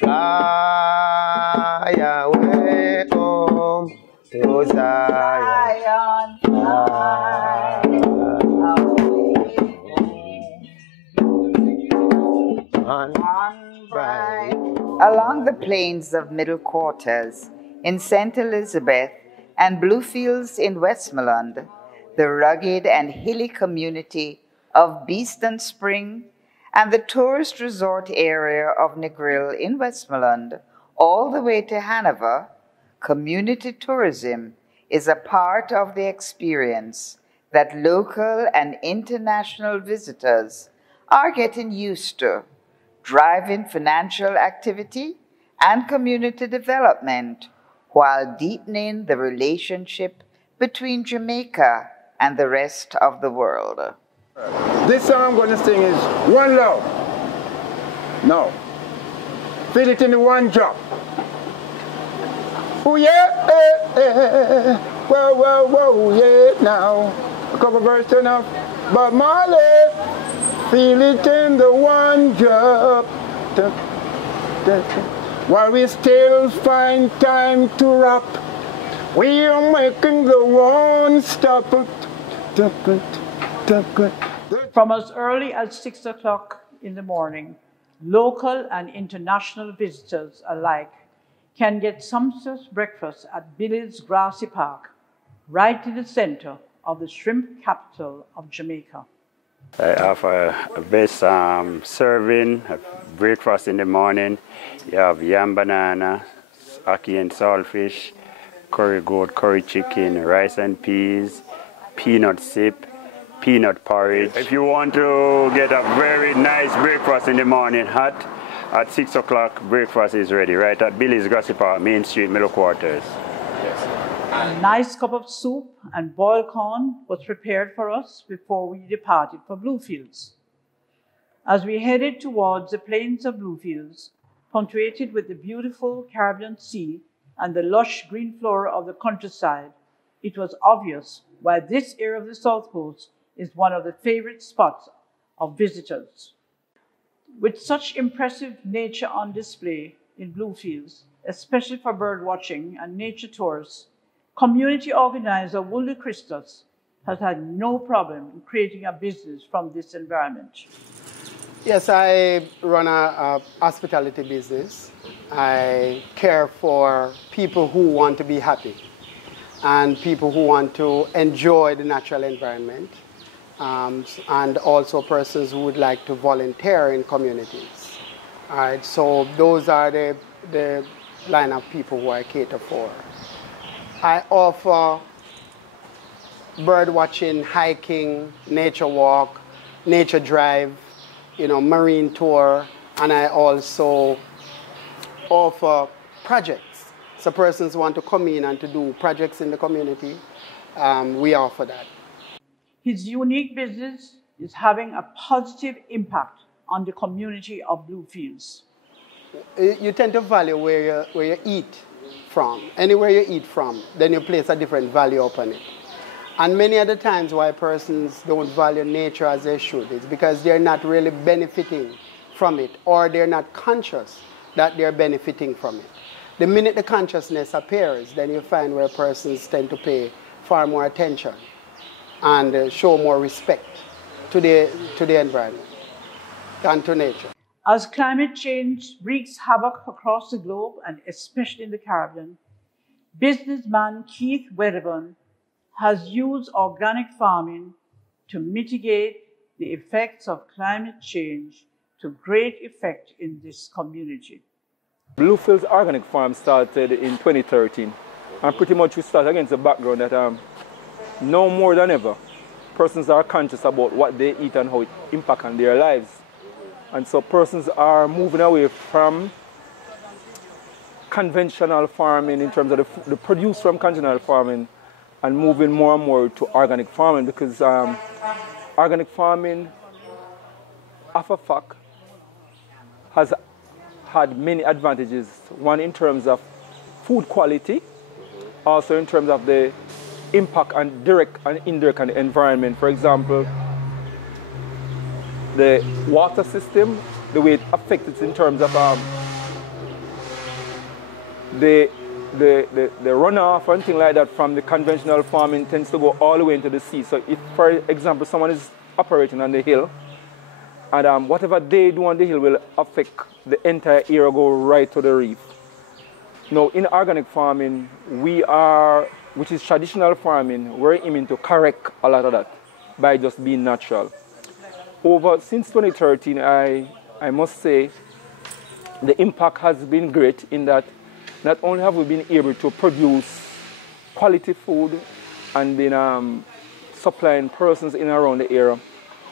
Fly away home to Zion. Fly away home. On bright. Along the plains of Middle Quarters, in St. Elizabeth and Bluefields in Westmoreland, the rugged and hilly community of Beeston Spring, and the tourist resort area of Negril in Westmoreland, all the way to Hanover, community tourism is a part of the experience that local and international visitors are getting used to, driving financial activity and community development while deepening the relationship between Jamaica and the rest of the world. This song I'm going to sing is One Love. No. Feel it in the one drop. Oh yeah, whoa, whoa, whoa, yeah, now. A couple verses enough. But Marley, feel it in the one drop. While we still find time to rap, we are making the one stop. From as early as 6 o'clock in the morning, local and international visitors alike can get sumptuous breakfast at Billy's Grassy Park, right in the center of the shrimp capital of Jamaica. I offer a best serving, breakfast in the morning. You have yam banana, ackee and saltfish, curry goat, curry chicken, rice and peas, peanut sip, peanut porridge. If you want to get a very nice breakfast in the morning, hot, at 6 o'clock, breakfast is ready, right at Billy's Grassy Park, Main Street, Middle Quarters. A nice cup of soup and boiled corn was prepared for us before we departed for Bluefields. As we headed towards the plains of Bluefields, punctuated with the beautiful Caribbean Sea and the lush green flora of the countryside, it was obvious why this area of the South Coast is one of the favorite spots of visitors. With such impressive nature on display in Bluefields, especially for bird watching and nature tours, community organizer Woolley Christos has had no problem in creating a business from this environment. Yes, I run a hospitality business. I care for people who want to be happy and people who want to enjoy the natural environment, and also persons who would like to volunteer in communities. All right, so those are the line of people who I cater for. I offer bird watching, hiking, nature walk, nature drive, marine tour, and I also offer projects. So persons want to come in and to do projects in the community, we offer that. His unique business is having a positive impact on the community of Bluefields. You tend to value where you eat from. Anywhere you eat from, then you place a different value upon it. And many other times why persons don't value nature as they should is because they're not really benefiting from it, or they're not conscious that they're benefiting from it. The minute the consciousness appears, then you find where persons tend to pay far more attention and show more respect to the environment and to nature. As climate change wreaks havoc across the globe, and especially in the Caribbean, businessman Keith Wedderburn has used organic farming to mitigate the effects of climate change to great effect in this community. Bluefields Organic Farm started in 2013, and pretty much we started against the background that now more than ever, persons are conscious about what they eat and how it impacts on their lives. And so persons are moving away from conventional farming in terms of the produce from conventional farming and moving more and more to organic farming, because organic farming, of a fact, has had many advantages. One in terms of food quality, also in terms of the impact on direct and indirect on the environment. For example, the water system, the way it affects it in terms of the runoff and things like that from the conventional farming tends to go all the way into the sea. So if, for example, someone is operating on the hill, and whatever they do on the hill will affect the entire area, go right to the reef. Now, in organic farming, which is traditional farming, we're aiming to correct a lot of that by just being natural. Since 2013, I must say, the impact has been great in that not only have we been able to produce quality food and been supplying persons in and around the area,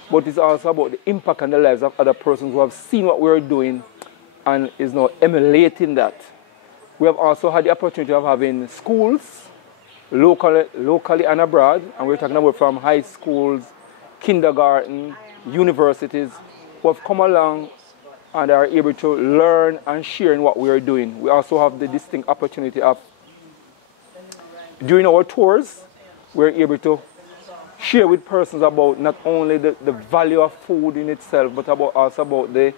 but it's also about the impact on the lives of other persons who have seen what we're doing and is now emulating that. We have also had the opportunity of having schools locally and abroad, and we're talking about from high schools, kindergarten, universities, who have come along and are able to learn and share in what we are doing. We also have the distinct opportunity of, during our tours, we're able to share with persons about not only the value of food in itself, but also about the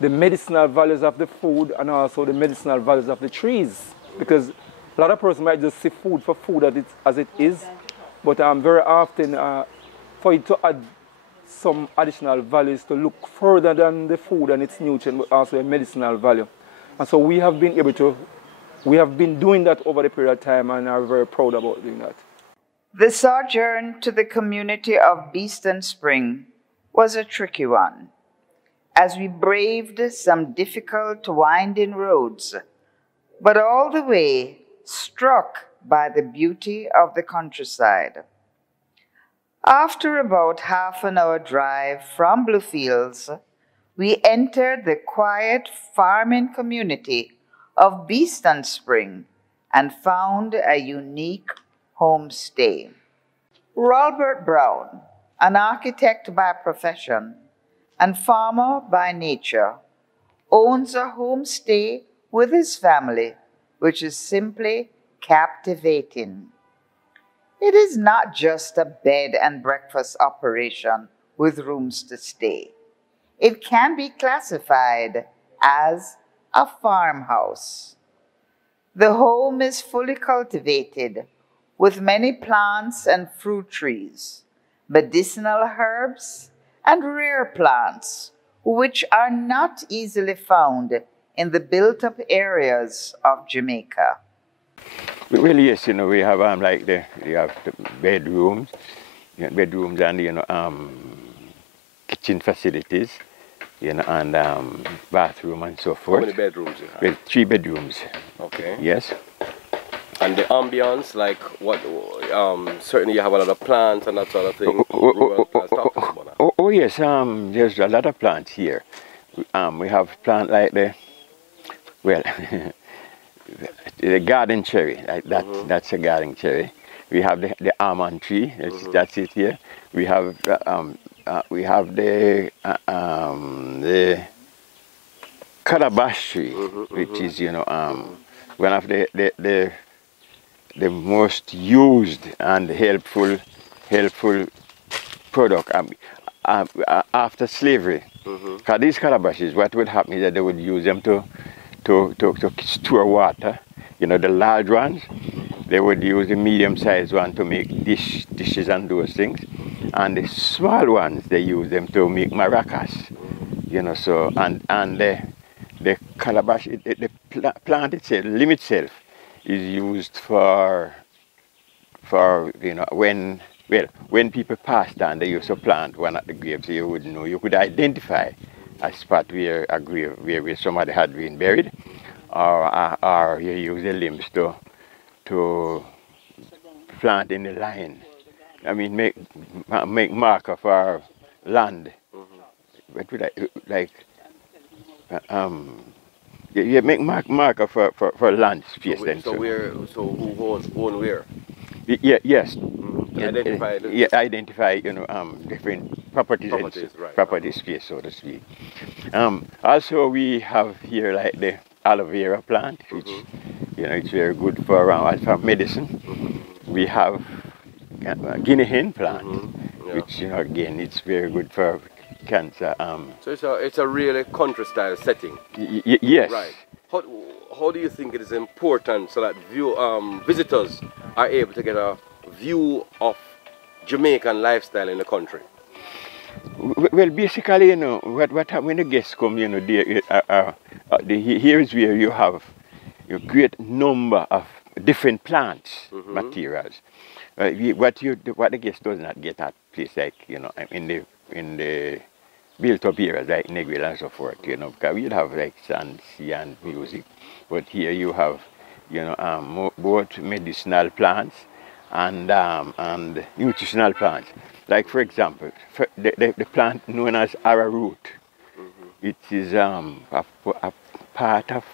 medicinal values of the food and also the medicinal values of the trees. Because a lot of persons might just see food for food as it is, but very often for it to add some additional values, to look further than the food and its nutrient, but also a medicinal value. And so we have been doing that over the period of time and are very proud about doing that. The sojourn to the community of Beeston Spring was a tricky one, as we braved some difficult, winding roads, but all the way struck by the beauty of the countryside. After about half an hour drive from Bluefields, we entered the quiet farming community of Beeston Spring and found a unique homestay. Robert Brown, an architect by profession and farmer by nature, owns a homestay with his family, which is simply captivating. It is not just a bed and breakfast operation with rooms to stay. It can be classified as a farmhouse. The home is fully cultivated with many plants and fruit trees, medicinal herbs, and rare plants, which are not easily found in the built-up areas of Jamaica. Well, yes, we have we have the bedrooms, and kitchen facilities, and bathroom and so forth. How many bedrooms you have? Well, 3 bedrooms. Okay. Yes. And the ambience, like what? Certainly, you have a lot of plants and that sort of thing. Oh yes. There's a lot of plants here. We have plants like the garden cherry. That's a garden cherry. We have the almond tree. That's it here. We have the calabash tree, which is one of the most used and helpful product after slavery. Because these calabashes, what would happen is that they would use them to store water. The large ones, they would use the medium-sized one to make dishes and those things. And the small ones, they use them to make maracas. So, and the calabash, the plant itself, the limb itself, is used for when people passed on, they used to plant one at the grave, so you would know, you could identify a spot where a grave where somebody had been buried, or you use the limbs to plant in the line. I mean, make marker for land. What would you make marker for land space. So who own where? Yes. Identify. Different properties right. property space, so to speak. Also, we have here like the aloe vera plant, which it's very good for medicine. We have guinea hen plant, which again it's very good for cancer. So it's a really country style setting. Yes. Right. how do you think it is important so that visitors are able to get a view of Jamaican lifestyle in the country? Well, basically, you know, what happens when the guests come, you know, here is where you have a great number of different plants, materials. What the guest does not get at place like, you know, in the built-up areas like Negril and so forth, you know, because we'd have like sand, sea, and music. But here you have, you know, both medicinal plants and nutritional plants. Like, for example, the plant known as arrowroot. It is a part of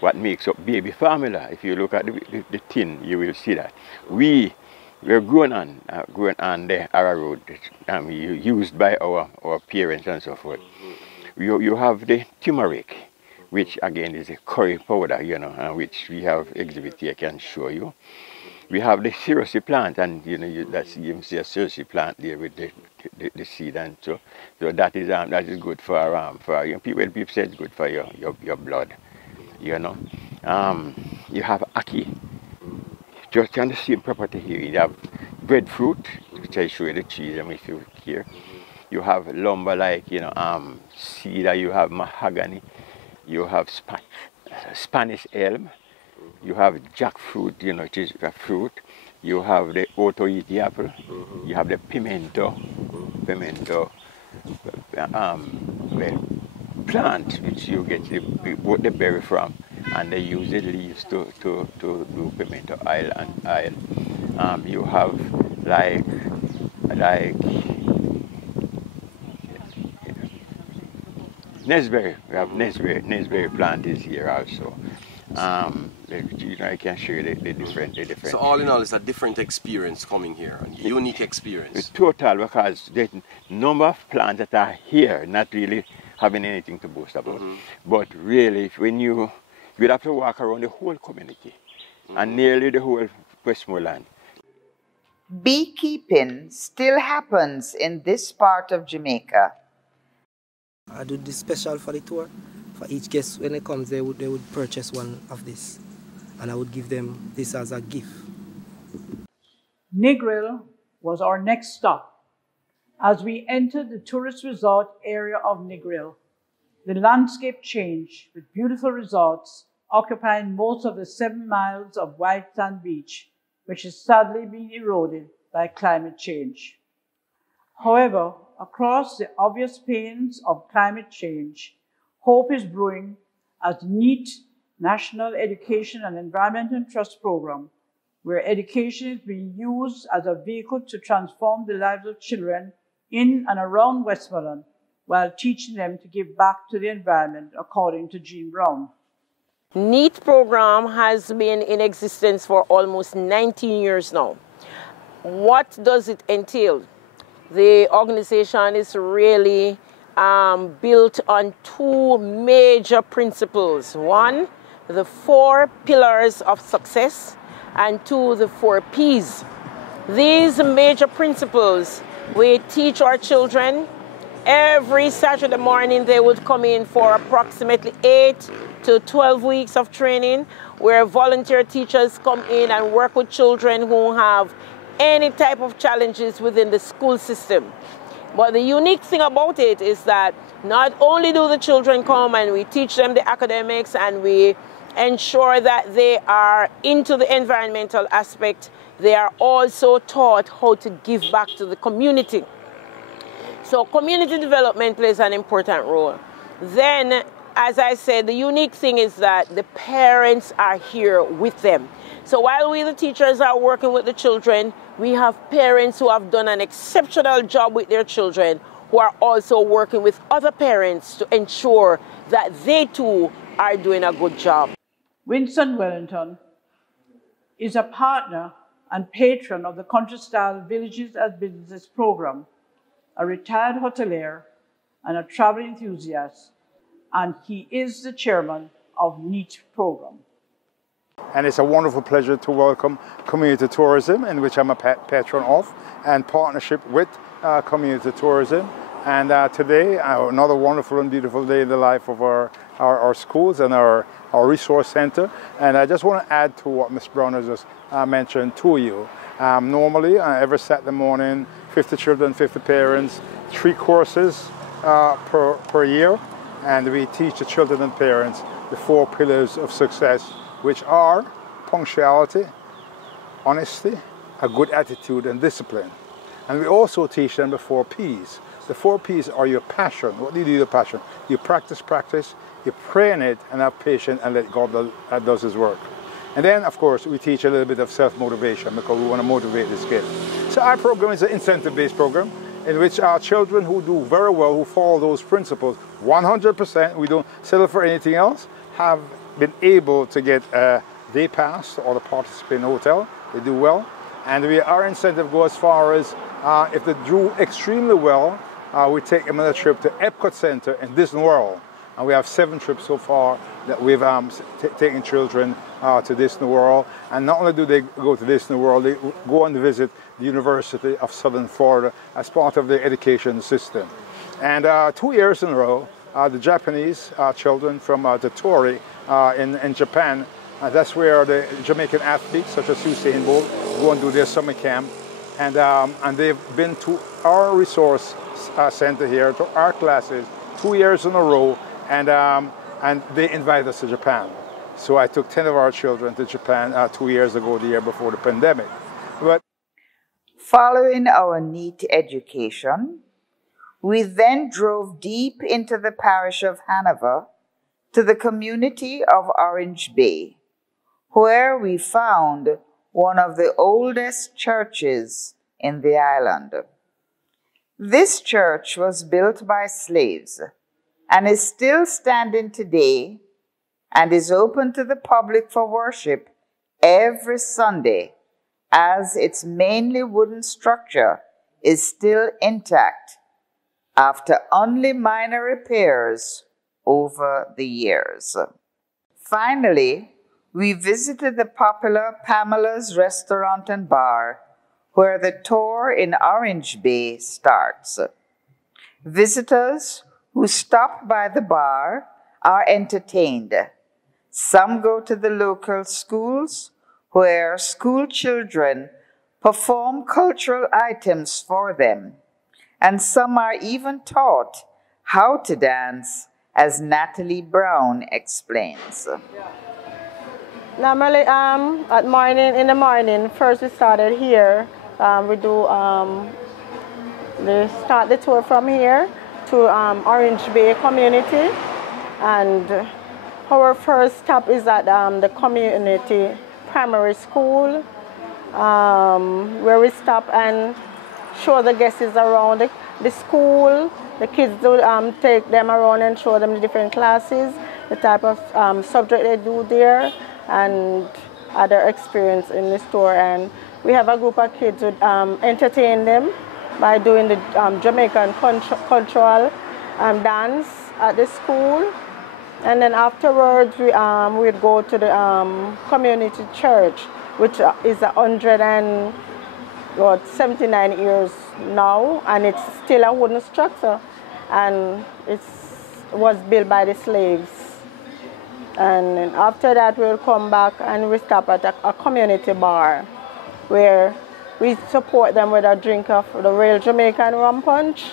what makes up baby formula. If you look at the tin, you will see that. We're growing on the arrowroot used by our parents and so forth. You have the turmeric, which again is a curry powder, you know, which we have exhibit here, I can show you. We have the cerasee plant, and you know you see a cerasee plant there with the seed, and so that is good for young people. Well, people say it's good for your blood, you know. You have ackee, just on the same property here. You have breadfruit, which I show you the trees, and if you here, you have lumber like, you know, cedar. You have mahogany. You have Spanish elm. You have jackfruit, you know, which is a fruit. You have the otoiti apple. You have the pimento well, plant, which you get both the berry from, and they use the leaves to do pimento oil and oil. You have like Nesberry. We have Nesberry plant is here also. You know, I can show you the different. So all in all, it's a different experience coming here, a unique experience. It's total, because the number of plants that are here not really having anything to boast about. But really, when you'd have to walk around the whole community and nearly the whole Westmoreland. Beekeeping still happens in this part of Jamaica. I do this special for the tour. For each guest, when they come, they would purchase one of this, and I would give them this as a gift. Negril was our next stop. As we entered the tourist resort area of Negril, the landscape changed with beautiful resorts occupying most of the 7 miles of white sand beach, which is sadly being eroded by climate change. However, across the obvious pains of climate change, hope is brewing as the NEAT National Education and Environmental Trust Program, where education is being used as a vehicle to transform the lives of children in and around Westmoreland, while teaching them to give back to the environment, according to Jean Brown. NEAT program has been in existence for almost 19 years now. What does it entail? The organization is really built on 2 major principles. 1, the 4 pillars of success, and 2, the 4 Ps. These major principles, we teach our children. Every Saturday morning, they would come in for approximately 8 to 12 weeks of training, where volunteer teachers come in and work with children who have any type of challenges within the school system. But the unique thing about it is that not only do the children come and we teach them the academics and we ensure that they are into the environmental aspect, they are also taught how to give back to the community. So community development plays an important role. Then, as I said, the unique thing is that the parents are here with them. So while we, the teachers, are working with the children, we have parents who have done an exceptional job with their children, who are also working with other parents to ensure that they too are doing a good job. Winston Wellington is a partner and patron of the Country Style Villages as Businesses program, a retired hotelier and a travel enthusiast, and he is the chairman of NEAT program. And it's a wonderful pleasure to welcome Community Tourism, in which I'm a patron of, and partnership with Community Tourism. And today, another wonderful and beautiful day in the life of our our schools and our resource center. And I just want to add to what Ms. Brown has just mentioned to you. Normally, every Saturday morning, 50 children, 50 parents, 3 courses per year. And we teach the children and parents the 4 pillars of success, which are punctuality, honesty, a good attitude, and discipline. And we also teach them the 4 P's. The 4 P's are your passion. What do you do with your passion? You practice, you pray in it, and have patience, and let God does His work. And then, of course, we teach a little bit of self-motivation because we want to motivate this kid. So our program is an incentive-based program in which our children who do very well, who follow those principles 100%, we don't settle for anything else, have been able to get a day pass or the participate in the hotel. They do well. And our incentive goes as far as if they do extremely well, we take them on a trip to Epcot Center in Disney World. And we have 7 trips so far that we've taken children to Disney World. And not only do they go to Disney World, they go and visit the University of Southern Florida as part of their education system. And 2 years in a row, the Japanese children from the Tori in Japan, that's where the Jamaican athletes such as Usain Bolt go and do their summer camp. And they've been to our resource center here, to our classes, 2 years in a row, and they invited us to Japan. So I took 10 of our children to Japan 2 years ago, the year before the pandemic. But following our NEAT education, we then drove deep into the parish of Hanover to the community of Orange Bay, where we found one of the oldest churches in the island. This church was built by slaves and is still standing today and is open to the public for worship every Sunday, as its mainly wooden structure is still intact after only minor repairs over the years. Finally, we visited the popular Pamela's Restaurant and Bar, where the tour in Orange Bay starts. Visitors who stop by the bar are entertained. Some go to the local schools, where school children perform cultural items for them, and some are even taught how to dance, as Natalie Brown explains. Normally, in the morning, first we started here. We start the tour from here to Orange Bay community, and our first stop is at the community primary school, where we stop and show the guests around the school. The kids do take them around and show them the different classes, the type of subject they do there, and other experience in the store. And we have a group of kids who entertain them by doing the Jamaican cultural dance at the school. And then afterwards, we'd go to the community church, which is 179 years now, and it's still a wooden structure, and it was built by the slaves. And then after that, we'll come back and we stop at a community bar, where we support them with a drink of the real Jamaican rum punch.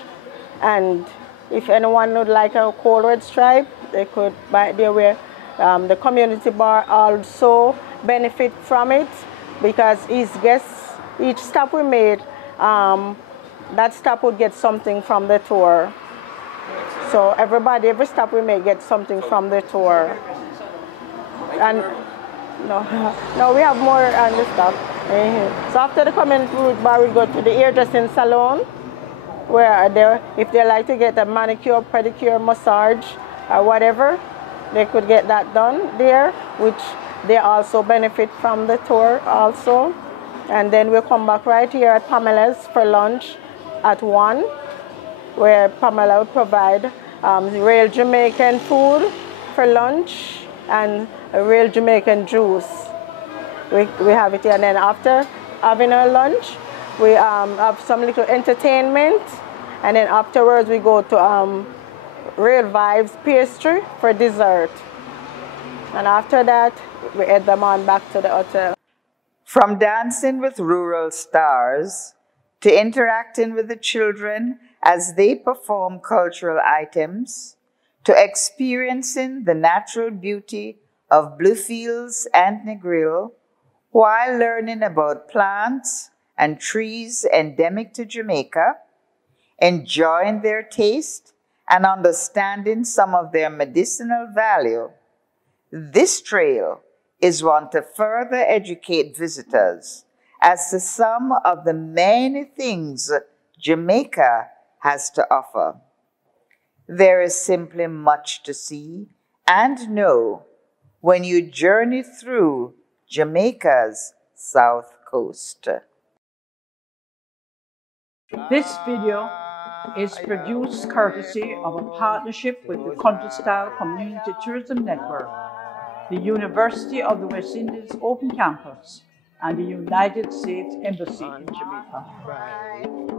And if anyone would like a cold red stripe, they could buy it there, where the community bar also benefit from it, because each stop we made, that stop would get something from the tour. So every stop we make gets something from the tour. And no, we have more on the stop. So after the community bar, we go to the hairdressing salon, where if they like to get a manicure, pedicure, massage, or whatever, they could get that done there, which they also benefit from the tour also. And then we'll come back right here at Pamela's for lunch at 1, where Pamela will provide real Jamaican food for lunch and a real Jamaican juice. We have it here. And then after having our lunch, we have some little entertainment. And then afterwards we go to Real Vibes pastry for dessert. And after that, we head them on back to the hotel. From dancing with rural stars to interacting with the children as they perform cultural items, to experiencing the natural beauty of Bluefields and Negril while learning about plants and trees endemic to Jamaica, enjoying their taste and understanding some of their medicinal value. This trail is one to further educate visitors as to some of the many things Jamaica has to offer. There is simply much to see and know when you journey through Jamaica's South Coast. This video is produced courtesy of a partnership with the Country Style Community Tourism Network, the University of the West Indies Open Campus, and the United States Embassy in Jamaica.